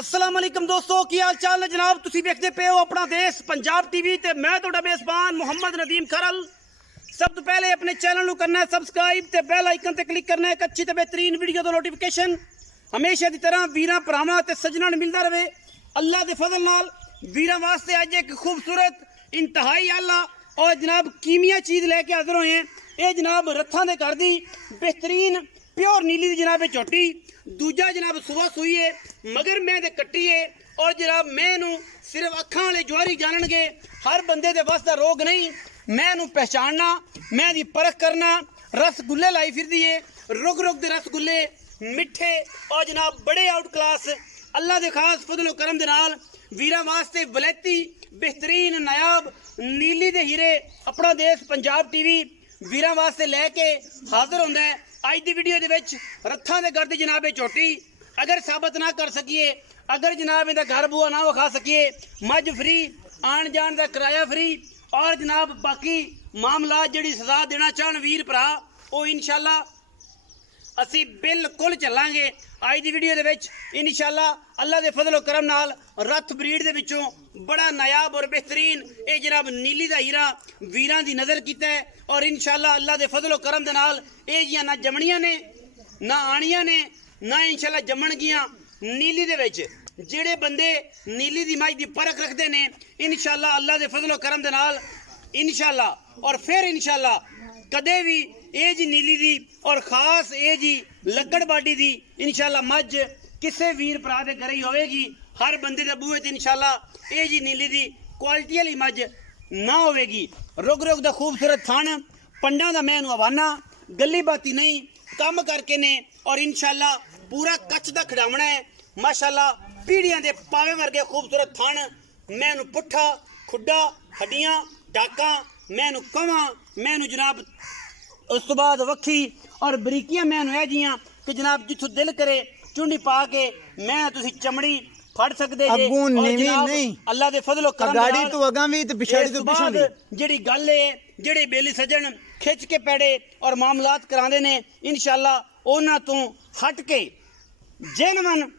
अस्सलाम वालेकुम दोस्तों की हाल चाल है जनाब। तुसी देखते पे हो अपना देश पंजाब टीवी ते मैं तुहाडा मेज़बान मोहम्मद नदीम खरल। सब तो पहले अपने चैनल को करना है सबसक्राइब ते बेल आइकन ते क्लिक करना है एक अच्छी ते बेहतरीन वीडियो का नोटिफिकेशन हमेशा की तरह वीरां भरावां ते सज्जनां नूं मिलदा रहे। अल्लाह के फजल नाल वीरां वास्ते अज एक खूबसूरत इंतहाई आला और जनाब कीमिया चीज़ लैके हाजिर होए हैं। ये जनाब रथां दे घर दी बेहतरीन प्योर नीली दी जनाब झोटी, दूजा जनाब सुबह सूई है मगर मैं दे कट्टी है और जनाब मैं नू सिर्फ अखां वाले जुआरी जानणगे। हर बंदे दे बस दा रोग नहीं, मैं नू पहचानना, मैं दी परख करना। रसगुल्ले लाई फिरदी है, रुग रुग दे रसगुल्ले मिठे और जनाब बड़े आउट क्लास अल्लाह दे खास फजलो करम दे नाल वीरां वास्ते वलैती बेहतरीन नायाब नीली दे हीरे अपना देश पंजाब टीवी वीरां वास्ते लैके हाजिर होंदा है। अज की वीडियो के रथां दे घर दी जनाब झोटी अगर साबित ना कर सकिए, अगर जनाब इहदा घर बुआ ना विखा सकिए, मज फ्री आन जान का किराया फ्री और जनाब बाकी मामला जिहड़ी सजा देना चाहन वीर भरा वो इंशाअल्लाह असी बिल्कुल चलांगे। अज की वीडियो के इंशाअल्लाह अल्लाह के फजलो करम नाल रथ ब्रीड दे विचों बड़ा नायाब और बेहतरीन ये जनाब नीली दा हीरा वीरां दी नज़र कीता है और इंशाअल्लाह अल्लाह के फजलो करम दे नाल ये जियां ना जमणियां ने ना आनियां ने ना इंशाअल्लाह जमण गियां। नीली दे विच जिहड़े बंदे नीली दी मझ दी परख रखते ने इंशाअल्लाह अल्लाह के फजलो करम दे नाल इंशाअल्लाह और फिर इंशाअल्लाह कदे भी ये जी नीली दी और खास ये जी लकड़ बाडी दी इंशाअल्लाह मज किसी वीर भरा दे घर ही होगी। हर बंदे दे बूहे ते इंशाअल्लाह ये जी नीली दी क्वालिटी वाली मज ना होगी। रुग रुग दा खूबसूरत थान पंडा दा मैं हवाना गली बाती नहीं कम करके ने और इंशाअल्लाह पूरा कच्छ दा खिडावना है माशाअल्लाह पीढ़ियां दे पावे वर्गे खूबसूरत थान मैं पुट्ठा खुड्डा हड्डियां डाका मैं कवां मैं जनाब उस तो बाद वक्खी और बरीकियां मैं है जियां कि जनाब जिथों दिल करे चुंडी पा के मैं तुसी चमड़ी फड़ सकदे जे और जनाब अल्लाह दे फजलो करम गाड़ी तो अगा भी ते पिछाड़ी तो पिछां भी जेड़ी गल है जेड़ी बेली सजन खिच के पैड़े और मामलात करांदे ने इंशाअल्लाह उन्हां तो हट के जेनवन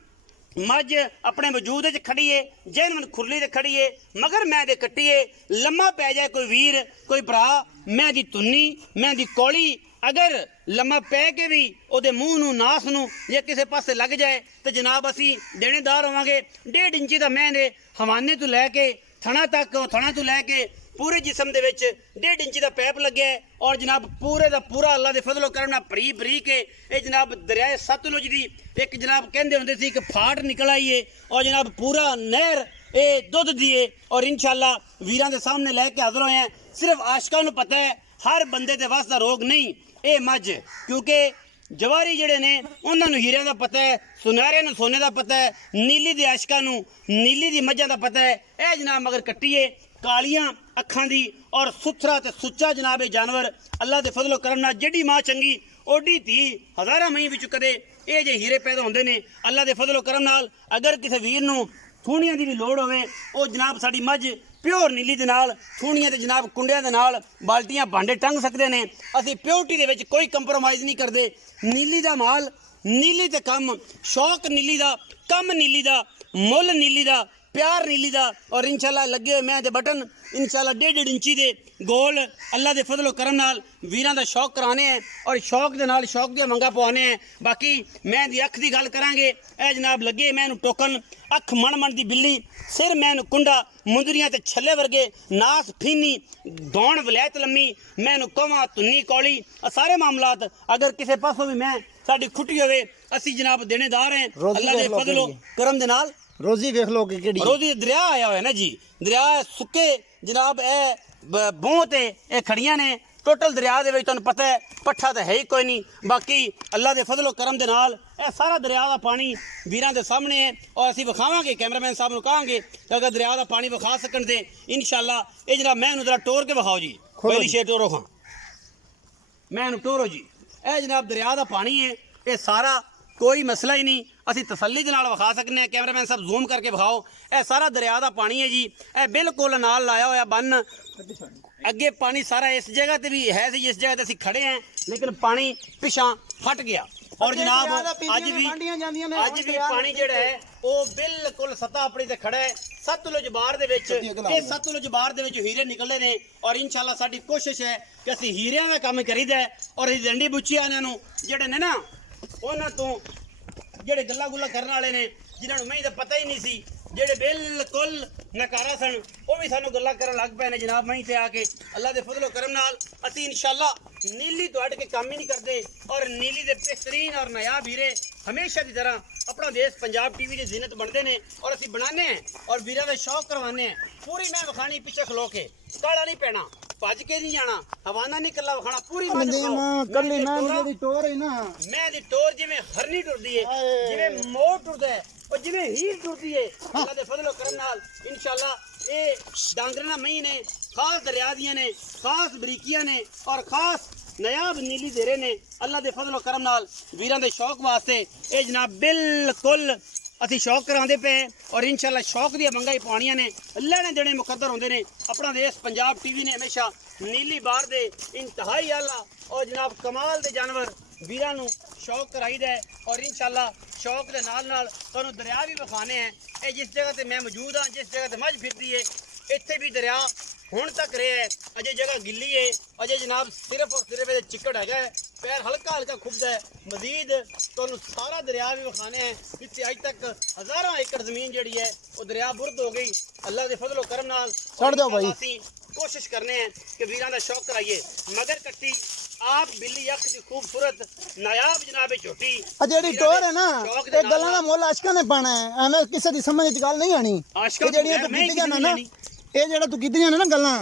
मज अपने वजूद च खड़ी है जेनवन खुरली ते खड़ी है मगर मैं दे कट्टी है लम्मा पै जाए कोई वीर कोई भरा मैं दी तुन्नी मैं दी कौली अगर लम्मा पै के भी ओदे मूँह नूं नास नूं जे किसी पासे लग जाए तो जनाब असी देनेदार होवांगे। 1.5 इंची दा मैं दे हवाने तो लैके थणा तक थणा तो लैके पूरे जिसम दे विच 1.5 इंची दा पैप लग्या है और जनाब पूरे दा पूरा अल्लाह दे फजलो करम नाल भरी भरी के ये जनाब दरियाए सतलुज दी एक जनाब कहंदे हुंदे सी कि फाट निकल आई है और जनाब पूरा नहर ये दुध दिए और इंशाअल्लाह वीरां दे सामने लैके हाजिर होए हैं। सिर्फ आशिकां नूं पता है हर बंदे दे वास दा रोग नहीं ये मज क्योंकि जवारी जड़े ने उन्होंने हीरे का पता है, सुनहरे नूं सोने का पता है, नीली दे आशिकां नूं नीली दी मझां का पता है। यह जनाब मगर कट्टिए कालियां अखां दी और सुथरा ते सुच्चा जनाब जानवर अल्लाह दे फजलो करम नाल जेडी मां चंगी ओडी धी हज़ारां मई विच कदे ये जे हीरे पैदा होंदे ने अल्लाह दे फजलो करम नाल। अगर किसी वीर नूं थूणियां दी भी लोड़ होवे वो जनाब साडी मझ प्योर नीली दे नाल थूणियां ते जनाब कुंडियां दे नाल बाल्टियां भांडे टंग सकते हैं। असी प्योरिटी दे विच कोई कंप्रोमाइज़ नहीं करते। नीली दा माल नीली ते कम शौक नीली दा कम नीली दा मुल नीली दा प्यार नीली दा और इंशाअल्लाह लगे हुए मैं दे बटन इंशाअल्लाह 1.5 इंची दे गोल अल्लाह दे फजलो करम नाल वीरां दा शौक कराने हैं और शौक दे नाल शौक दी मंगा पवाने हैं। बाकी मैं दी अख दी गल करांगे ए जनाब लगे मैं टोकन अख मन मन दी बिल्ली सिर मैं कुंडा मुंदरियां ते छल्ले वर्गे नास फीनी दौड़ वलैत लम्मी मैं कवां तुन्नी कौली सारे मामलात अगर किसी पासों भी मैं साडी खुटी होवे असी जनाब देनेदार हैं अल्लाह दे फजलो करम दे नाल। रोजी वेख लो कि केड़ी रोजी दरिया आया हुआ है ना जी, दरिया सुके जनाब ए बोह ते ए खड़ियां ने टोटल दरिया दे विच तुहानूं पता है पट्ठा तो है ही कोई नहीं। बाकी अल्लाह दे फजलो करम दे नाल ए सारा दरिया का पानी वीरां दे सामने है और असीं विखावांगे कैमरामैन साहब नूं कहांगे कि अगर दरिया का पानी विखा सकण ते इंशाअल्लाह ये जनाब मैं जरा टोर के विखाओ जी पहली शेर टोरो खां मैं टोरो जी ए जनाब दरिया का पानी है ये सारा कोई मसला ही नहीं असी तसल्ली दे नाल विखा सकने। कैमरामैन साहब जूम करके विखाओ ए सारा दरिया का पानी है जी ए बिल्कुल नाल लाया होया बन अगे पानी सारा इस जगह ते भी है सी जिस जगह ते असी खड़े हैं लेकिन पानी पिछां फट गया ਔਰ ਜਨਾਬ ਅੱਜ ਵੀ ਜਾਂਦੀਆਂ ਪਾਣੀ ਜਿਹੜਾ ਹੈ ਉਹ ਬਿਲਕੁਲ ਸਤਾ ਆਪਣੀ ਤੇ ਖੜਾ ਹੈ ਸਤਲੁਜ ਬਾਰ ਦੇ ਵਿੱਚ। ਇਹ ਸਤਲੁਜ ਬਾਰ ਦੇ ਵਿੱਚ ਹੀਰੇ ਨਿਕਲਦੇ ਨੇ ਔਰ ਇਨਸ਼ਾਅੱਲਾ ਸਾਡੀ ਕੋਸ਼ਿਸ਼ ਹੈ ਕਿ ਅਸੀਂ ਹੀਰਿਆਂ ਦਾ ਕੰਮ ਕਰੀਦਾ ਹੈ ਔਰ ਅਸੀਂ ਡੰਡੀ ਬੁੱਚੀਆਂ ਨੂੰ ਜਿਹੜੇ ਨੇ ਨਾ ਉਹਨਾਂ ਤੋਂ ਜਿਹੜੇ ਗੱਲਾਂ ਗੁੱਲਾਂ ਕਰਨ ਵਾਲੇ ਨੇ ਜਿਨ੍ਹਾਂ ਨੂੰ ਮੈਂ ਤਾਂ ਪਤਾ ਹੀ ਨਹੀਂ ਸੀ, ਜਿਹੜੇ ਬਿਲਕੁਲ ਨਕਾਰਾ ਸਨ, ਉਹ ਵੀ ਸਾਨੂੰ ਗੱਲਾਂ ਕਰਨ ਲੱਗ ਪਏ ਨੇ ਜਨਾਬ। ਮੈਂ ਤੇ ਆ ਕੇ ਅੱਲਾ ਦੇ ਫਜ਼ਲ ਕਰਮ ਨਾਲ ਅਸੀਂ ਇਨਸ਼ਾਅੱਲਾ ਨੀਲੀ ਤੋਂ ਹਟ ਕੇ ਕੰਮ ਹੀ ਨਹੀਂ ਕਰਦੇ ਔਰ ਨੀਲੀ ਦੇ ਬਿਹਤਰੀਨ ਔਰ ਨਾਯਾਬ ਹੀਰੇ ਹਮੇਸ਼ਾ ਦੀ ਤਰ੍ਹਾਂ ਆਪਣਾ ਦੇਸ਼ ਪੰਜਾਬ ਟੀਵੀ ਦੀ ਜ਼ਿਨਤ ਬਣਦੇ ਨੇ ਔਰ ਅਸੀਂ ਬਣਾਉਂਦੇ ਹਾਂ ਔਰ ਵੀਰਾਂ ਦਾ ਸ਼ੌਕ ਕਰਵਾਉਂਦੇ ਹਾਂ। ਪੂਰੀ ਮੈਂ ਵਿਖਾਣੀ ਪਿੱਛੇ ਖਲੋ ਕੇ, ਕਾਲਾ ਨਹੀਂ ਪੈਣਾ, ਭੱਜ ਕੇ ਨਹੀਂ ਜਾਣਾ, ਹਵਾਨਾ ਨਹੀਂ ਕੱਲਾ ਵਿਖਾਣਾ, ਪੂਰੀ ਮੈਂ ਕੱਲੀ ਨਾ ਜਿਹੜੀ ਟੋਰ ਹੈ ਨਾ ਮੈਂ ਦੀ ਟੋਰ ਜਿਵੇਂ ਹਰਨੀ ਟੁਰਦੀ ਹੈ, ਜਿਵੇਂ ਮੋਰ ਟੁਰਦਾ ਹੈ, ਉਹ ਜਿਵੇਂ ਹੀਰ ਟੁਰਦੀ ਹੈ। ਅੱਲਾ ਦੇ ਫਜ਼ਲ ਕਰਮ ਨਾਲ ਇਨਸ਼ਾਅੱਲਾ ਇਹ ਡਾਂਗਰਾਂ ਮਹੀਂ ਨੇ, ਖਾਸ ਦਰਿਆ ਦੀਆਂ ਨੇ, ਖਾਸ ਬਰੀਕੀਆਂ ਨੇ ਔਰ ਖਾਸ ਨਾਯਾਬ ਨੀਲੀ ਦੇਰੇ ਨੇ। ਅੱਲਾ ਦੇ ਫਜ਼ਲ ਕਰਮ ਨਾਲ ਵੀਰਾਂ ਦੇ ਸ਼ੌਕ ਵਾਸਤੇ ਇਹ ਜਨਾਬ ਬਿਲਕੁਲ ਅਸੀਂ ਸ਼ੌਕ ਕਰਾਉਂਦੇ ਪਏ ਔਰ ਇਨਸ਼ਾਅੱਲਾ ਸ਼ੌਕ ਦੀਆਂ ਮੰਗਾਂ ਹੀ ਪਾਉਣੀਆਂ ਨੇ, ਲੈਣੇ ਦੇਣੇ ਮੁਕੱਦਰ ਹੁੰਦੇ ਨੇ। ਆਪਣਾ ਦੇਸ਼ ਪੰਜਾਬ ਟੀਵੀ ਨੇ ਹਮੇਸ਼ਾ ਨੀਲੀ ਬਾਰ ਦੇ ਇੰਤਹਾਈ ਆਲਾ ਔਰ ਜਨਾਬ ਕਮਾਲ ਦੇ ਜਾਨਵਰ ਵੀਰਾਂ ਨੂੰ ਸ਼ੌਕ ਕਰਾਈਦਾ ਹੈ ਔਰ ਇਨਸ਼ਾਅੱਲਾ ਸ਼ੌਕ ਦੇ ਨਾਲ ਨਾਲ ਤੁਹਾਨੂੰ ਦਰਿਆ ਵੀ ਵਿਖਾਣੇ ਹੈ। ਇਹ ਜਿਸ ਜਗ੍ਹਾ ਤੇ ਮੈਂ ਮੌਜੂਦ ਹਾਂ, ਜਿਸ ਜਗ੍ਹਾ ਤੇ ਮੱਝ ਫਿਰਦੀ ਹੈ, ਇੱਥੇ ਵੀ ਦਰਿਆ ਹੁਣ ਤੱਕ ਰਿਹਾ ਹੈ। ਅਜੇ ਜਗ੍ਹਾ ਗਿੱਲੀ ਹੈ, ਅਜੇ ਜਨਾਬ ਸਿਰਫ ਔਰ ਸਿਰਫ ਇਹਦੇ ਚਿੱਕੜ ਹੈਗਾ ਹੈ, ਪੈਰ ਹਲਕਾ ਹਲਕਾ ਖੁੱਬਦਾ ਹੈ। ਮਜ਼ੀਦ ਤੁਹਾਨੂੰ ਸਾਰਾ ਦਰਿਆ ਵੀ ਵਿਖਾਣੇ ਹੈ ਜਿੱਥੇ ਅੱਜ ਤੱਕ ਹਜ਼ਾਰਾਂ ਏਕੜ ਜ਼ਮੀਨ ਜਿਹੜੀ ਹੈ ਉਹ ਦਰਿਆ ਬੁਰਦ ਹੋ ਗਈ। ਅੱਲਾ ਦੇ ਫਜ਼ਲ ਕਰਮ ਨਾਲ ਛੱਡ ਦਿਓ ਭਾਈ। ਅਸੀਂ ਕੋਸ਼ਿਸ਼ ਕਰਨੇ हैं कि वीरां दा शौक कराइए। मगर कट्टी आप बिल्ली अख दी खूबसूरत नायाब जनाब झोटी ਆ ਜਿਹੜੀ ਟੋਰ ਹੈ ਨਾ ਇਹ ਗੱਲਾਂ ਦਾ ਮੁੱਲ ਆਸ਼ਕਾਂ ਨੇ ਪਾਣਾ ਹੈ, ਐਵੇਂ ਕਿਸੇ ਦੀ ਸਮਝ ਚ ਗੱਲ ਨਹੀਂ ਆਣੀ। ਇਹ ਜਿਹੜੀਆਂ ਤੂੰ ਕੀਤੀਆਂ ਨਾ ਇਹ ਜਿਹੜਾ ਤੂੰ ਕੀਤੀਆਂ ਨਾ ਗੱਲਾਂ,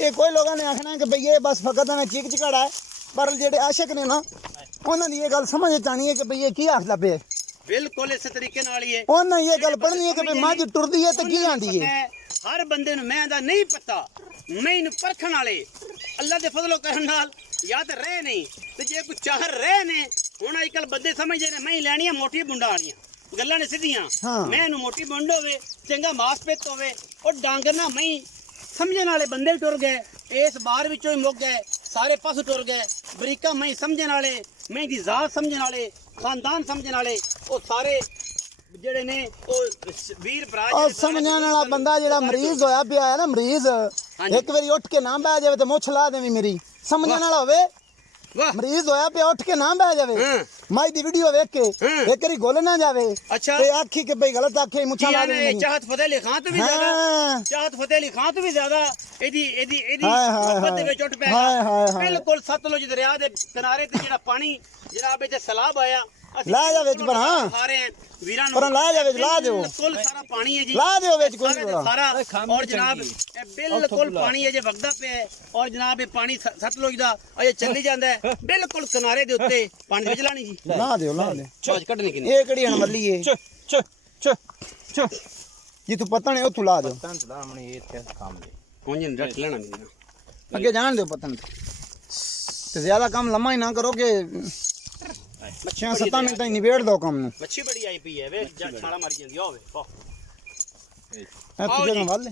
ਇਹ ਕੋਈ ਲੋਕਾਂ ਨੇ ਆਖਣਾ ਕਿ ਭਈ ਇਹ ਬਸ ਫਕਤ ਨਾ ਚੀਕ ਚਿਕਾੜਾ ਹੈ, ਪਰ ਜਿਹੜੇ ਆਸ਼ਿਕ ਨੇ ਨਾ ਉਹਨਾਂ ਦੀ ਇਹ ਗੱਲ ਸਮਝ ਚ ਆਣੀ ਹੈ ਕਿ ਭਈ ਇਹ ਕੀ ਆਖਦਾ ਪਿਆ। बिल्कुल इस तरीके नाल ही है ਉਹਨਾਂ ਇਹ ਗੱਲ ਪੜ੍ਹਨੀ ਹੈ ਕਿ ਭਈ ਮੱਝ ਟੁਰਦੀ ਹੈ ਤੇ ਕੀ ਆਂਦੀ ਹੈ। हर बंदे नूं मैं दा नहीं पता, मैनू परखण वाले अल्लाह दे फजलो करन नाल या ते रहे नहीं ते जे कोई चाह रहे ने। हुण अजकल बंदे समझदे ने मैं लैणियां मोटी बुंडा वालियां गल्लां ने सीधियां। मैं नूं मोटी बुंड होवे, चंगा मास पित होवे, और डांगर ना मैं समझण वाले बंदे टुर गए, इस बार विचों ही मुक गए, सारे पास टुर गए। बरीका मैं समझण वाले, मैं दी जात समझण वाले, खानदान समझण वाले, ਉਹ ਸਾਰੇ ਜਿਹੜੇ ਨੇ ਉਹ ਵੀਰ ਭਰਾ ਉਹ ਸਮਝਣ ਵਾਲਾ ਬੰਦਾ ਜਿਹੜਾ ਮਰੀਜ਼ ਹੋਇਆ ਪਿਆ ਹੈ ਨਾ, ਮਰੀਜ਼ ਇੱਕ ਵਾਰੀ ਉੱਠ ਕੇ ਨਾ ਬਹਿ ਜਾਵੇ ਤੇ ਮੁੱਛ ਲਾ ਦੇਵੀਂ ਮੇਰੀ। ਸਮਝਣ ਵਾਲਾ ਹੋਵੇ, ਮਰੀਜ਼ ਹੋਇਆ ਪਿਆ ਉੱਠ ਕੇ ਨਾ ਬਹਿ ਜਾਵੇ, ਮਾਈ ਦੀ ਵੀਡੀਓ ਵੇਖ ਕੇ ਇੱਕ ਵਾਰੀ ਗੋਲ ਨਾ ਜਾਵੇ ਤੇ ਆਖੀ ਕਿ ਬਈ ਗਲਤ ਆਖੇ ਮੁੱਛਾਂ ਲਾ ਦੇਵੀਂ। ਚਾਹਤ ਫਤਿਹ ਅਲੀ ਖਾਨ ਤੋਂ ਵੀ ਜ਼ਿਆਦਾ, ਚਾਹਤ ਫਤਿਹ ਅਲੀ ਖਾਨ ਤੋਂ ਵੀ ਜ਼ਿਆਦਾ ਇਹਦੀ ਮੁਹੱਬਤ ਦੇ ਵਿੱਚ ਉੱਠ ਪਿਆ। ਬਿਲਕੁਲ ਸਤਲੁਜ ਦਰਿਆ ਦੇ ਕਿਨਾਰੇ ਤੇ ਜਿਹੜਾ ਪਾਣੀ ਜਨਾਬ ਇੱਥੇ ਸਲਾਬ ਆਇਆ, ਲਾ ਜਾ ਵਿੱਚ ਪਰ ਹਾਂ ਖਾ ਰਹੇ ਵੀਰਾਂ ਨੂੰ ਪਰ ਲਾ ਜਾ ਵਿੱਚ ਲਾ ਦਿਓ, ਬਿਲਕੁਲ ਸਾਰਾ ਪਾਣੀ ਹੈ ਜੀ, ਲਾ ਦਿਓ ਵਿੱਚ ਕੋਈ ਸਾਰਾ। ਔਰ ਜਨਾਬ ਇਹ ਬਿਲਕੁਲ ਪਾਣੀ ਅਜੇ ਵਗਦਾ ਪਿਆ ਹੈ ਔਰ ਜਨਾਬ ਇਹ ਪਾਣੀ ਸਤਲੁਜ ਦਾ ਅਜੇ ਚੱਲੀ ਜਾਂਦਾ ਹੈ ਬਿਲਕੁਲ ਕਿਨਾਰੇ ਦੇ ਉੱਤੇ। ਪਾਣੀ ਵਿੱਚ ਲਾਣੀ ਜੀ, ਲਾ ਦਿਓ ਲਾ ਦਿਓ। ਛੋਜ ਕੱਢਣੀ ਕਿਨੇ ਇਹ ਕਿਹੜੀ ਅਣਮੱਲੀ ਏ ਚ ਚ ਚ ਚ ਜੀ ਤੂੰ ਪਤਾ ਨਹੀਂ ਉੱਥੋਂ ਲਾ ਦਿਓ। ਪਤਨ ਦਾ ਮਣੀ ਇੱਥੇ ਕੰਮ ਦੇ ਹੁਣ ਜੀ ਰੱਖ ਲੈਣਾ ਮੈਨੂੰ ਅੱਗੇ ਜਾਣ ਦਿਓ ਪਤਨ ਤੇ ਜ਼ਿਆਦਾ ਕੰਮ ਲੰਮਾ ਹੀ ਨਾ ਕਰੋ ਕਿ 6-7 ਮਿੰਟਾਂ ਹੀ ਨਿਬੇੜ ਦੋ ਕੰਮ ਨੂੰ। ਮੱਛੀ ਬੜੀ ਆਈ ਪਈ ਹੈ ਵੇ, ਛਾਲਾ ਮਾਰੀ ਜਾਂਦੀ ਹੋਵੇ। ਇੱਥੇ ਜਗ੍ਹਾ ਵੱਲ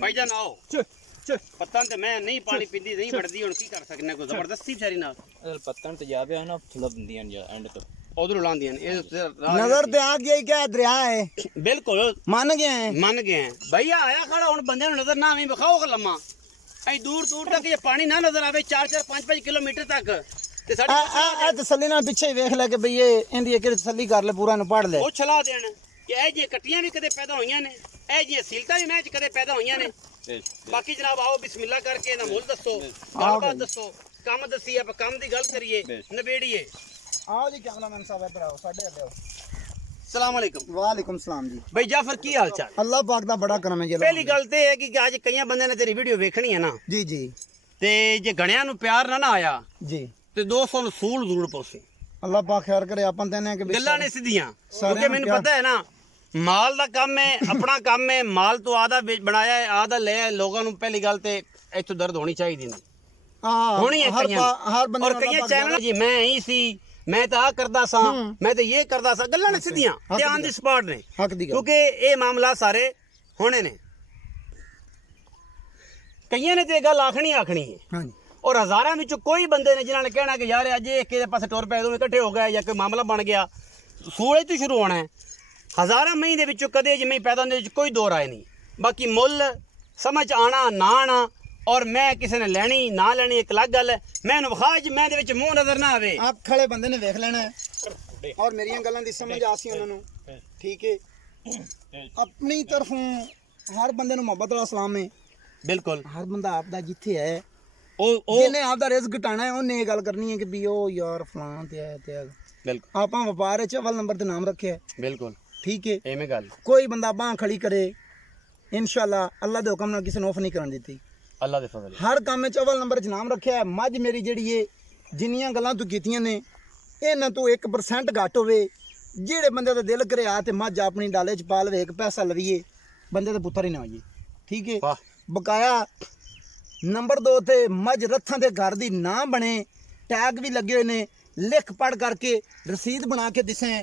ਭਾਈਜਾਨ ਆਓ। ਚ ਚ ਪਤਨ ਤੇ ਮੈਂ ਨਹੀਂ ਪਾਣੀ ਪੀਂਦੀ ਨਹੀਂ ਵੜਦੀ, ਹੁਣ ਕੀ ਕਰ ਸਕਨੇ ਕੋਈ ਜ਼ਬਰਦਸਤੀ ਵਿਚਾਰੀ ਨਾਲ ਪਤਨ ਤੇ ਜਾਵੇ ਨਾ ਥੋੜਾ ਦਿੰਦੀਆਂ ਜਾਂ ਐਂਡ ਤੋਂ ਉਧਰੋਂ ਲਾਉਂਦੀਆਂ ਨੇ। ਇਹ ਨਜ਼ਰ ਤੇ ਆ ਗਿਆ ਹੀ ਕਿਆ ਦਰਿਆ ਹੈ, ਬਿਲਕੁਲ ਮੰਨ ਗਏ ਹੈ। ਮੰਨ ਗਏ ਹੈ ਭਈਆ। ਆਇਆ ਖੜਾ ਹੁਣ ਬੰਦਿਆਂ ਨੂੰ ਨਜ਼ਰ ਨਾ ਆਵੇਂ, ਵਿਖਾਓ ਲੰਮਾ ਐ ਦੂਰ ਦੂਰ ਤੱਕ ਇਹ ਪਾਣੀ ਨਾ ਨਜ਼ਰ ਆਵੇ, 4-4 5-5 ਕਿਲੋਮੀਟਰ ਤੱਕ। ਤੇ ਸਾਡੀ ਆ ਤਸੱਲੀ ਨਾਲ ਪਿੱਛੇ ਹੀ ਵੇਖ ਲੈ ਕਿ ਬਈ ਇਹ ਇਹਦੀ ਇੱਕ ਤਸੱਲੀ ਕਰ ਲੈ, ਪੂਰਾ ਨੂੰ ਪੜ ਲੈ। ਉਹ ਛਲਾ ਦੇਣ ਕਿ ਇਹ ਜੇ ਕੱਟੀਆਂ ਵੀ ਕਦੇ ਪੈਦਾ ਹੋਈਆਂ ਨੇ, ਇਹ ਜੇ ਸੀਲਤਾਂ ਵੀ ਮੈਚ ਕਦੇ ਪੈਦਾ ਹੋਈਆਂ ਨੇ। ਬਾਕੀ ਜਨਾਬ ਆਓ ਬਿਸਮਿਲ੍ਲਾ ਕਰਕੇ ਇਹਦਾ ਮੁੱਲ ਦੱਸੋ, ਗੱਲਬਾਤ ਦੱਸੋ, ਕੰਮ ਦੱਸੀਏ, ਆਪਾਂ ਕੰਮ ਦੀ ਗੱਲ ਕਰੀਏ, ਨਵੇੜੀਏ। ਆਓ ਜੀ ਕੈਮਰਾਮੈਨ ਸਾਹਿਬ ਇੱਧਰ ਆਓ, ਸਾਡੇ ਅੱਗੇ ਆਓ। ਸਲਾਮ ਅਲੈਕੁਮ। ਵਾਲੇਕੁਮ ਸਲਾਮ ਜੀ। ਬਈ ਜਾਫਰ ਕੀ ਹਾਲ ਚਾਲ? ਅੱਲਾਹ ਪਾਕ ਦਾ ਬੜਾ ਕਰਮ ਹੈ ਜੀ। ਪਹਿਲੀ ਗੱਲ ਤੇ ਹੈ ਕਿ ਅੱਜ ਕਈਆਂ ਬੰਦਿਆਂ ਨੇ ਤੇਰੀ ਵੀਡੀਓ ਵੇਖਣੀ ਹੈ ਨਾ ਜੀ ਜੀ ਤੇ ਜੇ ਗਣਿਆਂ ਨੂੰ ਪਿਆਰ ਨਾ ਆਇਆ ਜੀ ਤੇ 200 ਨੂੰ ਸੂਲ ਜ਼ਰੂਰ ਪੋਸੇ। ਅੱਲਾਹ ਪਾਕ ਖੈਰ ਕਰੇ। ਆਪਾਂ ਕਹਿੰਦੇ ਆ ਕਿ ਗੱਲਾਂ ਨੇ ਸਿੱਧੀਆਂ, ਕਿਉਂਕਿ ਮੈਨੂੰ ਪਤਾ ਹੈ ਨਾ ਮਾਲ ਦਾ ਕੰਮ ਹੈ, ਆਪਣਾ ਕੰਮ ਹੈ। ਮਾਲ ਤੋਂ ਆਦਾ ਬਣਾਇਆ ਹੈ, ਆਦਾ ਲੈ ਲੋਕਾਂ ਨੂੰ। ਪਹਿਲੀ ਗੱਲ ਤੇ ਇੱਥੋਂ ਦਰਦ ਹੋਣੀ ਚਾਹੀਦੀ ਨਹੀਂ, ਹੋਣੀ ਹੈ ਹਰ ਬੰਦੇ ਔਰ ਕਈਆਂ ਚੈਨਲ ਜੀ ਮੈਂ ਹੀ ਸੀ, ਮੈਂ ਤਾਂ ਆ ਕਰਦਾ ਸਾਂ, ਮੈਂ ਤਾਂ ਇਹ ਕਰਦਾ ਸਾਂ। ਗੱਲਾਂ ਨੇ ਸਿੱਧੀਆਂ ਤੇ ਆਨ ਦੀ ਸਪਾਟ ਨੇ, ਹੱਕ ਦੀ ਗੱਲ। ਕਿਉਂਕਿ ਇਹ ਮਾਮਲਾ ਸਾਰੇ ਹੋਣੇ ਨੇ। ਕਈਆਂ ਨੇ ਤੇ ਇਹ ਗੱਲ ਆਖਣੀ ਹੈ ਹਾਂਜੀ ਔਰ ਹਜ਼ਾਰਾਂ ਵਿੱਚੋਂ ਕੋਈ ਬੰਦੇ ਨੇ ਜਿਨ੍ਹਾਂ ਨੇ ਕਹਿਣਾ ਕਿ ਯਾਰ ਅੱਜ ਇਹ ਕਿਹਦੇ ਪਾਸੇ ਟੁਰ ਪਏ ਦੋਵੇਂ ਇਕੱਠੇ ਹੋ ਗਏ ਜਾਂ ਕੋਈ ਮਾਮਲਾ ਬਣ ਗਿਆ। ਸੂਰਜ ਤੋਂ ਸ਼ੁਰੂ ਹੋਣਾ ਹੈ। ਹਜ਼ਾਰਾਂ ਮਹੀਂ ਦੇ ਵਿੱਚੋਂ ਕਦੇ ਜਿਵੇਂ ਪੈਦਾ ਹੁੰਦੇ ਵਿੱਚ ਕੋਈ ਦੋ ਰਾਏ ਨਹੀਂ। ਬਾਕੀ ਮੁੱਲ ਸਮਝ ਆਣਾ ਨਾ ਆਣਾ ਔਰ ਮੈਂ ਕਿਸੇ ਨੇ ਲੈਣੀ ਨਾ ਲੈਣੀ ਇੱਕ ਅਲੱਗ ਗੱਲ ਹੈ। ਮੈਨੂੰ ਵਿਖਾ ਜ ਮੈਂ ਦੇ ਵਿੱਚ ਮੂੰਹ ਨਜ਼ਰ ਨਾ ਆਵੇ। ਆਪ ਖੜੇ ਬੰਦੇ ਨੇ ਵੇਖ ਲੈਣਾ ਹੈ ਔਰ ਮੇਰੀਆਂ ਗੱਲਾਂ ਦੀ ਸਮਝ ਆ ਸੀ ਉਹਨਾਂ ਨੂੰ। ਠੀਕ ਹੈ, ਆਪਣੀ ਤਰਫੋਂ ਹਰ ਬੰਦੇ ਨੂੰ ਮੁਹੱਬਤ ਵਾਲਾ ਸਲਾਮ ਹੈ। ਬਿਲਕੁਲ ਹਰ ਬੰਦਾ ਆਪ ਦਾ ਜਿੱਥੇ ਹੈ ਉਹ ਜਿਹਨੇ ਆਪ ਦਾ ਰਿਜ਼ਕ ਘਟਾਣਾ ਹੈ ਉਹਨੇ ਇਹ ਗੱਲ ਕਰਨੀ ਹੈ ਕਿ ਵੀ ਉਹ ਯਾਰ ਫਲਾਂ ਤੇ ਹੈ ਤੇ ਬਿਲਕੁਲ ਆਪਾਂ ਵਪਾਰ ਵਿੱਚ ਅਵਲ ਨੰਬਰ ਤੇ ਨਾਮ ਰੱਖਿਆ। ਬਿਲਕੁਲ ਠੀਕ ਹੈ, ਐਵੇਂ ਗੱਲ ਕੋਈ ਬੰਦਾ ਬਾਂਹ ਖੜੀ ਕਰੇ ਇਨਸ਼ਾਅੱਲਾ ਅੱਲਾ ਦੇ ਹੁਕਮ ਨਾਲ ਕਿਸੇ ਨੂੰ ਆਫ ਨਹੀਂ ਕਰਨ ਦਿੱਤੀ। ਅੱਲਾ ਦੇ ਫਜ਼ਲ ਹਰ ਕੰਮ ਵਿੱਚ ਅਵਲ ਨੰਬਰ 'ਚ ਨਾਮ ਰੱਖਿਆ ਹੈ। ਮੱਝ ਮੇਰੀ ਜਿਹੜੀ ਏ ਜਿੰਨੀਆਂ ਗੱਲਾਂ ਤੂੰ ਕੀਤੀਆਂ ਨੇ ਇਹਨਾਂ ਤੋਂ 1% ਘੱਟ ਹੋਵੇ। ਜਿਹੜੇ ਬੰਦੇ ਦਾ ਦਿਲ ਕਰੇ ਆ ਤੇ ਮੱਝ ਆਪਣੀ ਡਾਲੇ 'ਚ ਪਾ ਲਵੇ, ਇੱਕ ਪੈਸਾ ਲਵੀਏ, ਬੰਦੇ ਦਾ ਪੁੱਤਰ ਹੀ ਨਾ ਹੋਈਏ। ਠੀਕ ਹੈ, ਵਾਹ ਬਕਾਇਆ ਨੰਬਰ 2 ਤੇ ਮੱਝ ਰੱਥਾਂ ਦੇ ਘਰ ਦੀ ਨਾ ਬਣੇ, ਟੈਗ ਵੀ ਲੱਗੇ ਹੋਏ ਨੇ, ਲਿਖ ਪੜ ਕਰਕੇ ਰਸੀਦ ਬਣਾ ਕੇ ਦਿਸੇ।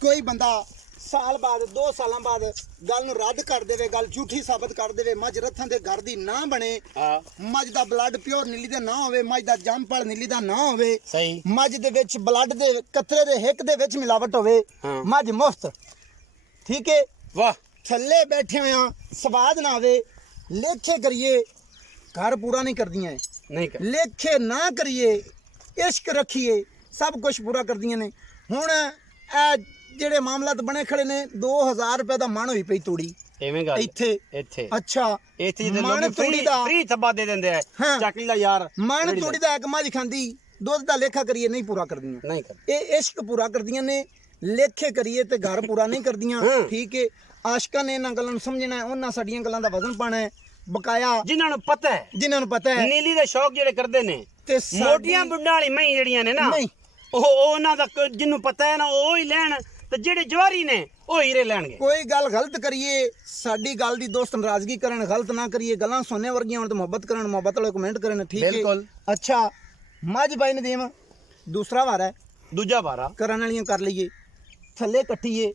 ਕੋਈ ਬੰਦਾ ਸਾਲ ਬਾਅਦ 2 ਸਾਲਾਂ ਬਾਅਦ ਗੱਲ ਨੂੰ ਰੱਦ ਕਰ ਦੇਵੇ, ਗੱਲ ਝੂਠੀ ਸਾਬਤ ਕਰ ਦੇਵੇ, ਮੱਝ ਰੱਥਾਂ ਦੇ ਘਰ ਦੀ ਨਾ ਬਣੇ, ਹਾਂ ਮੱਝ ਦਾ ਬਲੱਡ ਪਿਓਰ ਨੀਲੀ ਦਾ ਨਾ ਹੋਵੇ, ਮੱਝ ਦਾ ਜੰਪਲ ਨੀਲੀ ਦਾ ਨਾ ਹੋਵੇ, ਸਹੀ ਮੱਝ ਦੇ ਵਿੱਚ ਬਲੱਡ ਦੇ ਕਤਰੇ ਦੇ ਹਿੱਕ ਦੇ ਵਿੱਚ ਮਿਲਾਵਟ ਹੋਵੇ, ਹਾਂ। ਮੱਝ ਮੁਫਤ। ਠੀਕ ਹੈ, ਵਾਹ ਥੱਲੇ ਬੈਠੇ ਹੋਇਆ ਸਵਾਦ ਨਾ ਆਵੇ, ਲੇਖੇ ਕਰੀਏ ਘਰ ਪੂਰਾ ਨਹੀਂ ਕਰਦੀਆਂ ਇਹ। ਨਹੀਂ ਕਰ ਲੇਖੇ ਨਾ ਕਰੀਏ, ਇਸ਼ਕ ਰੱਖੀਏ, ਸਭ ਕੁਝ ਪੂਰਾ ਕਰਦੀਆਂ ਨੇ। ਹੁਣ ਇਹ ਜਿਹੜੇ ਮਾਮਲਾਤ ਬਣੇ ਖੜੇ ਨੇ 2000 ਰੁਪਏ ਦਾ ਮਣ ਹੋਈ ਪਈ ਤੂੜੀ ਐਵੇਂ ਗੱਲ ਇੱਥੇ। ਇੱਥੇ ਅੱਛਾ, ਇੱਥੇ ਜਿਹਦੇ ਮਣ ਲੋਕ ਤੂੜੀ ਦਾ ਫ੍ਰੀ ਥੱਬਾ ਦੇ ਦਿੰਦੇ ਆ ਹਾਂ। ਚੱਕ ਲੈ ਯਾਰ ਮਣ ਤੂੜੀ ਦਾ ਇੱਕ ਮੱਝ ਖਾਂਦੀ, ਦੁੱਧ ਦਾ ਲੇਖਾ ਕਰੀਏ ਨਹੀਂ ਪੂਰਾ ਕਰਦੀਆਂ। ਨਹੀਂ ਕਰ ਇਹ ਇਸ਼ਕ ਪੂਰਾ ਕਰਦੀਆਂ ਨੇ, ਲੇਖੇ ਕਰੀਏ ਤੇ ਘਰ ਪੂਰਾ ਨਹੀਂ ਕਰਦੀਆਂ। ਹਾਂ। ਠੀਕ ਹੈ, ਆਸ਼ਕਾਂ ਨੇ ਇਹਨਾਂ ਗੱਲਾਂ ਨੂੰ ਸਮਝਣਾ ਹੈ, ਉਹਨਾਂ ਸਾਡੀਆਂ ਗੱਲਾਂ ਦਾ ਵਜ਼ਨ ਪਾਣਾ ਹੈ। ਬਕਾਇਆ ਜਿਨ੍ਹਾਂ ਨੂੰ ਪਤਾ ਹੈ ਜਿਨ੍ਹਾਂ ਨੂੰ ਪਤਾ ਹੈ ਨੀਲੀ ਦੇ ਸ਼ੌਕ ਜਿਹੜੇ ਕਰਦੇ ਨੇ ਤੇ ਮੋਟੀਆਂ ਬੁੱਢਾਂ ਵਾਲੀ ਮਹੀਂ ਜਿਹੜੀਆਂ ਨੇ ਨਾ ਨਹੀਂ, ਉਹ ਉਹਨਾਂ ਦਾ ਜਿਹਨੂੰ ਪਤਾ ਹੈ ਨਾ ਉਹ ਹੀ ਲੈਣ ਤੇ ਜਿਹੜੇ ਜਵਾਰੀ ਨੇ ਉਹ ਹੀਰੇ ਲੈਣਗੇ। ਕੋਈ ਗੱਲ ਗਲਤ ਕਰੀਏ ਸਾਡੀ ਗੱਲ ਦੀ ਦੋਸਤ ਨਾਰਾਜ਼ਗੀ ਕਰਨ, ਗਲਤ ਨਾ ਕਰੀਏ, ਗੱਲਾਂ ਸੁਣਨੇ ਵਰਗੀਆਂ ਹੋਣ ਤੇ ਮੁਹੱਬਤ ਕਰਨ, ਮੁਹੱਬਤ ਵਾਲੇ ਕਮੈਂਟ ਕਰਨ। ਠੀਕ ਹੈ, ਬਿਲਕੁਲ। ਅੱਛਾ, ਮੱਝ ਬਾਈ ਨਦੀਮ ਦੂਸਰਾ ਵਾਰ ਹੈ, ਦੂਜਾ ਬਾਰਾ ਕਰਨ ਵਾਲੀਆਂ ਕਰ ਲਈਏ, ਥੱਲੇ ਕੱਟੀਏ।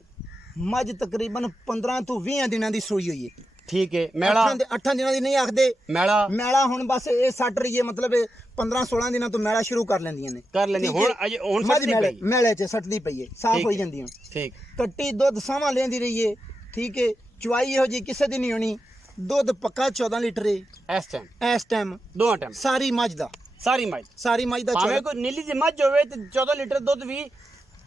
ਮੱਝ ਤਕਰੀਬਨ 15 ਤੋਂ 20 ਦਿਨਾਂ ਦੀ ਸੂਈ ਹੋਈ ਹੈ। ਠੀਕ ਹੈ। ਮੈਲਾ 8 ਦਿਨਾਂ ਦੀ ਨਹੀਂ ਆਖਦੇ ਮੈਲਾ ਮੈਲਾ ਹੁਣ ਬਸ ਇਹ ਸੱਟ ਰਹੀ ਹੈ, ਮਤਲਬ 15-16 ਦਿਨਾਂ ਤੋਂ ਮੈਲਾ ਸ਼ੁਰੂ ਕਰ ਲੈਂਦੀਆਂ ਨੇ। ਕਰ ਲੈਂਦੀ ਠੀਕ ਹੁਣ ਹੈ। ਅਜੇ ਹੁਣ ਮੱਝ ਸੱਟਦੀ ਪਈ ਮੈਲੇ 'ਚ ਸੱਟਦੀ ਪਈ ਹੈ, ਸਾਫ਼ ਠੀਕ ਹੋਈ ਹੈ। ਜਾਂਦੀਆਂ। ਠੀਕ ਕੱਟੀ ਦੁੱਧ ਸਾਵਾਂ ਲੈਂਦੀ ਰਹੀ ਹੈ। ਠੀਕ ਹੈ, ਚੁਆਈ ਇਹੋ ਜੀ ਕਿਸੇ ਦੀ ਨਹੀਂ ਹੋਣੀ। ਦੁੱਧ ਪੱਕਾ 14 ਲੀਟਰ ਹੈ ਇਸ ਟਾਈਮ ਦੋਹਾਂ ਟਾਈਮ ਸਾਰੀ ਮੱਝ ਦਾ। ਸਾਰੀ ਮੱਝ ਸਾਰੀ ਮੱਝ ਦਾ ਭਾਵੇਂ ਕੋਈ ਨੀਲੀ ਦੀ ਮੱਝ ਹੋਵੇ ਤੇ 14 ਲੀਟਰ ਦੁੱਧ ਵੀ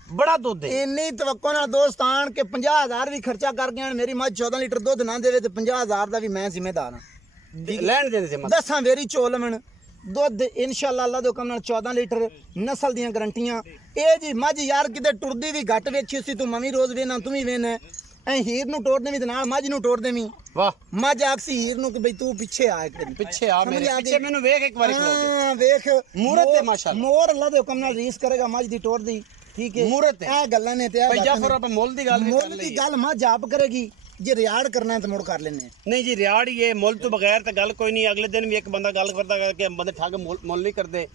ਬੜਾ ਦੁੱਧ ਹੈ। ਇੰਨੀ ਤਵੱਕੋ ਨਾਲ ਦੋਸਤ ਆਣ ਕੇ 50,000 ਵੀ ਖਰਚਾ ਕਰ ਗਏ ਮੇਰੀ ਮੱਝ 14 ਲੀਟਰ ਦੁੱਧ ਨਾ ਦੇਵੇ ਤੇ 50,000 ਦਾ ਵੀ ਮੈਂ ਜ਼ਿੰਮੇਦਾਰ ਹਾਂ। ਲੈਣ ਦੇ ਸੀ ਮੱਝ ਦੱਸਾਂ ਵੇਰੀ ਚੋਲਮਣ ਦੁੱਧ ਇਨਸ਼ਾਅੱਲਾ ਅੱਲਾ ਦੇ ਹੁਕਮ ਨਾਲ 14 ਲੀਟਰ ਨਸਲ ਦੀਆਂ ਗਰੰਟੀਆਂ। ਇਹ ਜੀ ਮੱਝ ਯਾਰ ਕਿਤੇ ਟੁਰਦੀ ਵੀ ਘੱਟ ਵੇਚੀ ਸੀ, ਤੂੰ ਮਵੀ ਰੋਜ਼ ਵੇਨਾ ਤੂੰ ਵੀ ਵੇਨਾ ਐ ਹੀਰ ਨੂੰ ਤੋੜ ਦੇਵੀਂ ਤੇ ਨਾਲ ਮੱਝ ਨੂੰ ਤੋੜ ਦੇਵੀਂ। ਵਾਹ ਮੱਝ ਆਖਸੀ ਹੀਰ ਨੂੰ ਕਿ ਬਈ ਤੂੰ ਪਿੱਛੇ ਆ ਇੱਕ ਦਿਨ ਪਿੱਛੇ ਆ ਮੇਰੇ ਪਿੱਛੇ ਮੈਨੂੰ ਵੇਖ ਇੱਕ ਵਾਰੀ ਖਲੋ ਕੇ ਹਾਂ ਵੇਖ ਮੂਰਤ ਤੇ ਮਾਸ਼ਾਅੱਲਾ ਮੋਰ ਅੱਲਾ ਦੇ ਹੁਕਮ ਨਾਲ ਰੀਸ ਕਰੇਗਾ ਮੱਝ ਦੀ ਤੋੜ ਦੀ। ਠੀਕ ਹੈ, ਮੂਰਤ ਹੈ। ਇਹ ਗੱਲਾਂ ਨੇ ਤੇ ਇਹ ਭਾਈ ਬਾਤਾਂ ਜਾਫਰ ਨੇ। ਆਪਾਂ ਮੁੱਲ ਦੀ ਗੱਲ ਵੀ ਕਰ ਮੁੱਲ ਲਈ ਦੀ ਗੱਲ ਮੱਝ ਆਪ ਕਰੇਗੀ, ਜੇ ਰਿਆੜ ਕਰਨਾ ਹੈ ਤਾਂ ਮੁੜ ਕਰ ਲੈਣੇ। ਨਹੀਂ ਜੀ ਰਿਆੜ ਹੀ ਹੈ, ਮੁੱਲ ਤੋਂ ਬਗੈਰ ਤਾਂ ਗੱਲ ਕੋਈ ਨਹੀਂ। ਅਗਲੇ ਦਿਨ ਵੀ ਇੱਕ ਬੰਦਾ ਗੱਲ ਕਰਦਾ ਕਰਕੇ ਬੰਦੇ ਠੱਗ ਮੁੱਲ ਨਹੀਂ ਕਰਦੇ।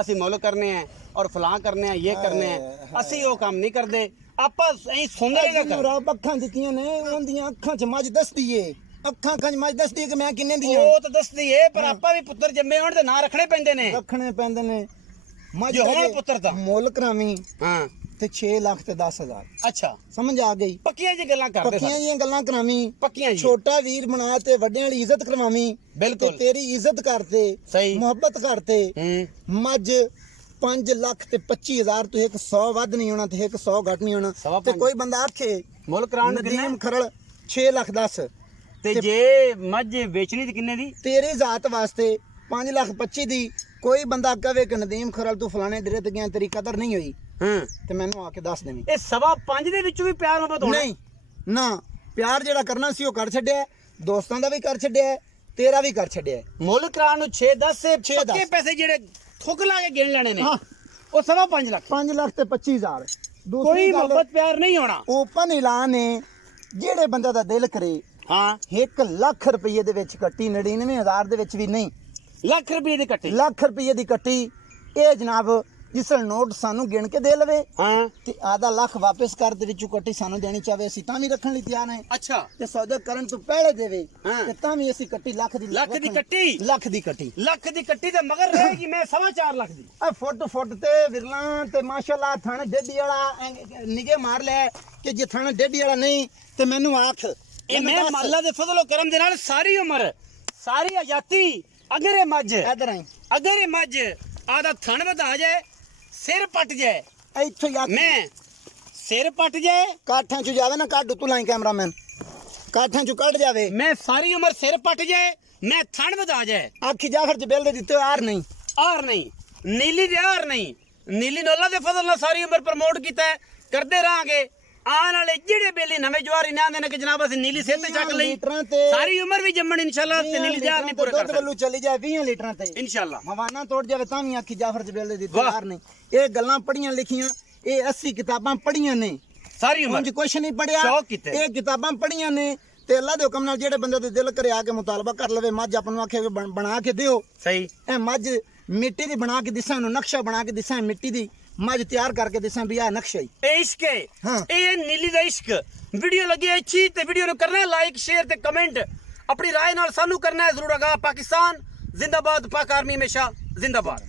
ਅਸੀਂ ਮੁੱਲ ਕਰਨੇ ਆ ਔਰ ਫਲਾਂ ਕਰਨੇ ਆ, ਇਹ ਕਰਨੇ ਆ, ਅਸੀਂ ਉਹ ਕੰਮ ਨਹੀਂ ਕਰਦੇ। ਆਪਾਂ ਐਂ ਸੁਣਦੇ ਜਿਹਨੂੰ ਕਰ ਰੱਬ ਅੱਖਾਂ ਦਿੱਤੀਆਂ ਨੇ ਉਹਦੀਆਂ ਅੱਖਾਂ 'ਚ ਮੱਝ ਦੱਸਦੀ ਏ, ਅੱਖਾਂ 'ਚ ਮੱਝ ਦੱਸਦੀ ਏ ਕਿ ਮੈਂ ਕਿੰਨੇ ਦੀ ਹਾਂ। ਉਹ ਤਾਂ ਦੱਸਦੀ ਏ ਪਰ ਆਪਾਂ ਵੀ ਪੁੱਤਰ ਜੰਮੇ ਹੋਣ ਤੇ ਨਾਂ ਰੱਖਣੇ ਪੈਂਦੇ ਨੇ। ਰੱਖਣੇ ਪੈਂਦੇ ਨੇ। ਮੱਝ ਜੇ ਹੁਣ ਦਾ ਪੁੱਤਰ ਤਾਂ ਮੁੱਲ ਕਰਾਵੀਂ ਹਾਂ ਤੇ 6 ਲੱਖ ਤੇ 10,000 ਅੱਛਾ ਸਮਝ ਆ ਗਈ। ਪੱਕੀਆਂ ਜੀ ਗੱਲਾਂ ਕਰਦੇ ਪੱਕੀਆਂ ਸਨ ਜੀਆਂ ਗੱਲਾਂ ਕਰਾਵੀਂ, ਪੱਕੀਆਂ ਜੀ ਛੋਟਾ ਵੀਰ ਬਣਾ ਤੇ ਵੱਡਿਆਂ ਵਾਲੀ ਇੱਜ਼ਤ ਕਰਵਾਵੀਂ। ਬਿਲਕੁਲ। ਤੇ ਤੇਰੀ ਇੱਜ਼ਤ ਕਰਤੇ, ਸਹੀ ਮੁਹੱਬਤ ਕਰਤੇ। ਮੱਝ 5 ਲੱਖ ਤੇ 25,000 ਤੋਂ 100 ਵੱਧ ਨਹੀਂ ਹੋਣਾ ਤੇ 100 ਘੱਟ ਨਹੀਂ ਹੋਣਾ। ਸਵਾ ਤੇ ਪੰਜ। ਕੋਈ ਬੰਦਾ ਆਖੇ ਮੁੱਲ ਕਰਾਉਣ ਨੂੰ ਕਿੰਨਾ ਨਦੀਮ ਖਰੜ 6 ਲੱਖ 10 ਤੇ ਜੇ ਮੱਝ ਵੇਚਣੀ ਤੇ ਕਿੰਨੇ ਦੀ? ਤੇਰੀ ਜ਼ਾਤ ਵਾਸਤੇ 5 ਲੱਖ 25 ਦੀ। ਕੋਈ ਬੰਦਾ ਕਹੇ ਕਿ ਨਦੀਮ ਖਰੜ ਤੂੰ ਫਲਾਣੇ ਦਿਰੇ ਤੇ ਗਿਆ ਤੇਰੀ ਕਦਰ ਨਹੀਂ ਹੋਈ ਤੇ ਮੈਨੂੰ ਆ ਕੇ ਦੱਸ ਦੇਵੀਂ। ਇਹ 5.5 ਦੇ ਵਿੱਚੋਂ ਵੀ ਪਿਆਰ ਮੁਹੱਬਤ ਹੋਣਾ? ਨਹੀਂ ਨਾ, ਪਿਆਰ ਜਿਹੜਾ ਕਰਨਾ ਸੀ ਉਹ ਕਰ ਛੱਡਿਆ, ਦੋਸਤਾਂ ਦਾ ਵੀ ਕਰ ਛੱਡਿਆ, ਤੇਰਾ ਵੀ ਕਰ ਛੱਡਿਆ। ਮੁੱਲ ਕਰਾਉਣ ਨੂੰ 6-10 ਛੇ ਪੱਕੇ ਦਸ। ਪੈਸੇ ਜਿਹੜੇ ਥੁੱਕ ਲਾ ਕੇ ਗਿਣ ਲੈਣੇ ਨੇ ਹਾਂ। ਉਹ 5.5 ਲੱਖ। 5 ਲੱਖ ਤੇ 25,000। ਕੋਈ ਦੂਸਰੀ ਗੱਲ ਮੁਹੱਬਤ ਪਿਆਰ ਨਹੀਂ ਹੋਣਾ। ਓਪਨ ਐਲਾਨ ਹੈ, ਜਿਹੜੇ ਬੰਦੇ ਦਾ ਦਿਲ ਕਰੇ ਹਾਂ 1 ਲੱਖ ਰੁਪਏ ਦੇ ਵਿੱਚ ਕੱਟੀ, 99,000 ਦੇ ਵਿੱਚ ਵੀ ਨਹੀਂ, ਲੱਖ ਰੁਪਏ ਦੇ ਕੱਟੇ। ਲੱਖ ਰੁਪਏ ਦੀ ਕੱਟੀ। ਇਹ ਜਨਾਬ ਜਿਸ ਨੋਟ ਸਾਨੂੰ ਗਿਣ ਕੇ ਦੇ ਲਵੇ ਹਾਂ ਤੇ ਆਧਾ ਲੱਖ ਵਾਪਸ ਕਰ ਦੇ ਵਿੱਚੋਂ ਕੱਟੀ ਸਾਨੂੰ ਦੇਣੀ ਚਾਵੇ ਅਸੀਂ ਤਾਂ ਵੀ ਰੱਖਣ ਲਈ ਤਿਆਰ ਹਾਂ ਅੱਛਾ ਤੇ ਸੌਦਾ ਕਰਨ ਤੋਂ ਪਹਿਲੇ ਦੇਵੇ ਹਾਂ। ਤੇ ਤਾਂ ਵੀ ਅਸੀਂ ਕੱਟੀ ਲੱਖ ਦੀ ਲੱਖ ਦੀ ਰੱਖਣੀ। ਕੱਟੀ? ਲੱਖ ਦੀ ਕੱਟੀ ਲੱਖ ਦੀ ਕੱਟੀ ਤੇ ਮਗਰ ਰਹੇਗੀ ਮੈਂ 4.5 ਲੱਖ ਦੀ ਆ ਫੁੱਟ ਤੇ ਵਿਰਲਾ ਤੇ ਮਾਸ਼ਾਅੱਲਾ ਥਣ ਡੇਡੀ ਵਾਲਾ ਨਿਗੇ ਮਾਰ ਲੈ ਕਿ ਜੇ ਥਣ ਡੇਡੀ ਵਾਲਾ ਨਹੀਂ ਤੇ ਮੈਨੂੰ ਆਖ ਇਹ ਮੈਂ ਮਾਲਾ ਦੇ ਫਜ਼ਲ ਕਰਮ ਦੇ ਨਾਲ ਸਾਰੀ ਉਮਰ ਸਾਰੀ ਆਜ਼ਾਦੀ ਅਗਰ ਇਹ ਮੱਝ ਇਧਰ ਆਈ ਅਗਰ ਇਹ ਮੱਝ ਆਦਾ ਥਣ ਵਧਾ ਜਾਏ ਸਿਰ ਪੱਟ ਜਾਏ ਇੱਥੋਂ ਯਾਦ ਮੈਂ ਸਿਰ ਪੱਟ ਜਾਏ ਕਾਠਾਂ ਚ ਜਾਵੇ ਨਾ ਕੱਢ ਤੂੰ ਲਾਈ ਕੈਮਰਾਮੈਨ ਕਾਠਾਂ ਚ ਕੱਢ ਜਾਵੇ ਮੈਂ ਸਾਰੀ ਉਮਰ ਸਿਰ ਪੱਟ ਜਾਏ ਮੈਂ ਥਣ ਵਧਾ ਜਾਏ ਆਖੀ ਜਾਫਰ ਜਬੇਲ ਦੇ ਦਿੱਤੇ ਆਰ ਨਹੀਂ ਆਰ ਨਹੀਂ ਨੀਲੀ ਦੇ ਆਰ ਨਹੀਂ ਨੀਲੀ ਨੂੰ ਅੱਲਾ ਦੇ ਫਜ਼ਲ ਨਾਲ ਸਾਰੀ ਉਮਰ ਪ੍ਰਮੋਟ ਕੀਤਾ ਹੈ, ਕਰਦੇ ਰਹਾਂਗੇ ਆਉਣ ਵਾਲੇ ਜਿਹੜੇ ਬੇਲੀ ਨਵੇਂ ਜਵਾਰੀ ਨਾ ਆਂਦੇ ਨੇ ਕਿ ਜਨਾਬ ਅਸੀਂ ਨੀਲੀ ਸਿਰ ਤੇ ਚੱਕ ਲਈ ਲੀਟਰਾਂ ਤੇ ਸਾਰੀ ਉਮਰ ਵੀ ਜੰਮਣ ਇਨਸ਼ਾਅੱਲਾ ਤੇ ਨੀਲੀ ਦੇ ਆਰ ਨਹੀਂ ਪੂਰੇ ਕਰ ਦੁੱਧ ਵੱਲੋਂ ਚਲੀ ਜਾਏ 20 ਲੀਟਰਾਂ ਤੇ ਸਕਦੇ ਇਨਸ਼ਾਅੱਲਾ ਮਵਾਨਾ ਤੋੜ ਜਾਵੇ ਤਾਂ ਵੀ ਆਖੀ ਜਾਫਰ ਜਬੇਲ ਦੇ ਦਿੱਤੇ ਵਾਹ। ਆਰ ਨਹੀਂ ਇਹ ਗੱਲਾਂ ਪੜੀਆਂ ਲਿਖੀਆਂ ਇਹ 80 ਕਿਤਾਬਾਂ ਪੜੀਆਂ ਨੇ ਸਾਰੀ ਉਮਰ ਉਂਝ ਕੁਛ ਨਹੀਂ ਪੜਿਆ ਸ਼ੌਕ ਕੀਤਾ ਹੈ। ਇਹ ਕਿਤਾਬਾਂ ਪੜੀਆਂ ਨੇ ਤੇ ਅੱਲਾ ਦੇ ਹੁਕਮ ਨਾਲ ਜਿਹੜੇ ਬੰਦੇ ਦੇ ਦਿਲ ਕਰੇ ਆ ਕੇ ਮੁਤਾਲਬਾ ਕਰ ਲਵੇ ਮੱਝ ਆਪ ਨੂੰ ਆਖੇ ਵੀ ਬਣਾ ਕੇ ਦਿਓ ਸਹੀ ਇਹ ਮੱਝ ਮਿੱਟੀ ਦੀ ਬਣਾ ਕੇ ਦਿਸਾਂ ਨੂੰ ਨਕਸ਼ਾ ਬਣਾ ਕੇ ਦਿਸਾਂ ਮਿੱਟੀ ਦੀ ਮੱਝ ਤਿਆਰ ਕਰਕੇ ਦਿਸਾਂ ਵੀ ਆ ਨਕਸ਼ਾ ਹੀ ਇਹ ਇਸ਼ਕ ਹੈ ਹਾਂ। ਇਹ ਨੀਲੀ ਦਾ ਇਸ਼ਕ ਵੀਡੀਓ ਲੱਗੀ ਅੱਛੀ ਤੇ ਵੀਡੀਓ ਨੂੰ ਕਰਨਾ ਲਾਈਕ ਸ਼ੇਅਰ ਤੇ ਕਮੈਂਟ ਆਪਣੀ ਰਾਏ ਨਾਲ ਸਾਨੂੰ ਕਰਨਾ ਹੈ ਜ਼ਰੂਰ। ਅਗਾ ਪਾਕਿਸਤਾਨ ਜ਼ਿੰਦਾਬਾਦ, ਪਾਕ ਆਰਮੀ ਹਮੇਸ਼ਾ ਜ਼ਿੰਦਾਬਾਦ।